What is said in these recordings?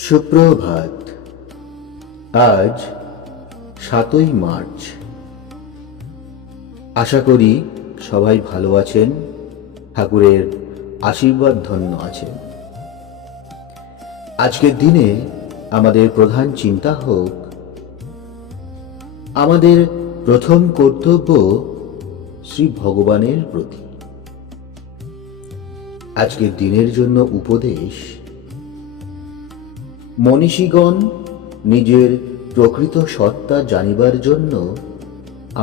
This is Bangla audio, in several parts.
সুপ্রভাত। আজ 7ই মার্চ। আশা করি সবাই ভালো আছেন, ঠাকুরের আশীর্বাদ ধন্য আছেন। আজকের দিনে আমাদের প্রধান চিন্তা হোক, আমাদের প্রথম কর্তব্য শ্রী ভগবানের প্রতি। আজকের দিনের জন্য উপদেশ: মনীষীগণ নিজের প্রকৃত সত্তা জানিবার জন্য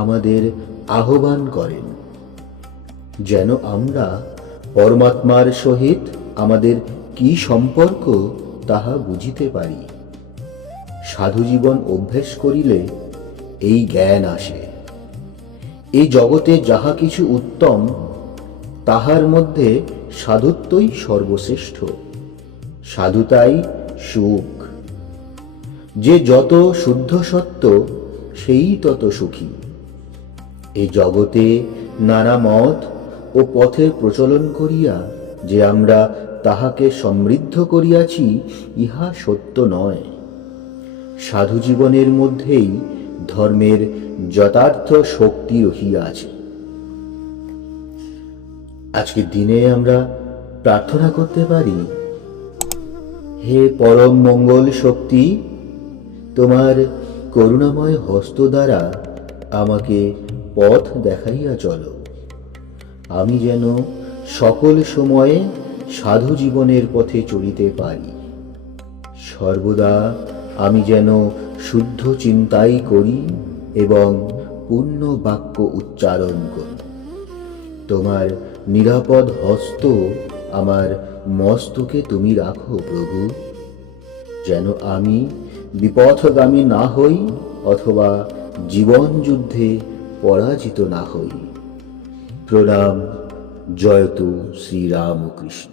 আমাদের আহ্বান করেন, যেন আমরা পরমাত্মার সহিত আমাদের কি সম্পর্ক তাহা বুঝিতে পারি। সাধু জীবন অভ্যেস করিলে এই জ্ঞান আসে। এই জগতে যাহা কিছু উত্তম, তাহার মধ্যে সাধুত্বই সর্বশ্রেষ্ঠ। সাধুতাই সুখ। যে যত শুদ্ধ সত্য, সেই তত সুখী। এই জগতে নানা মত ও পথের প্রচলন করিয়া যে আমরা তাহাকে সমৃদ্ধ করিয়াছি, ইহা সত্য নয়। সাধু জীবনের মধ্যেই ধর্মের যথার্থ শক্তি রহিয়াছে। আজকের দিনে আমরা প্রার্থনা করতে পারি: হে পরম মঙ্গল শক্তি, তোমার করুণাময় হস্ত দ্বারা আমাকে পথ দেখাইয়া চলো। আমি যেন সকল সময়ে সাধু জীবনের পথে চলিতে পারি। সর্বদা আমি যেন শুদ্ধ চিন্তাই করি এবং পূর্ণ বাক্য উচ্চারণ করি। তোমার নিরাপদ হস্ত আমার মস্তকে তুমি রাখো প্রভু, যেন আমি বিপথগামী না হই অথবা জীবন যুদ্ধে পরাজিত না হই। প্রণাম। জয়তু শ্রীরামকৃষ্ণ।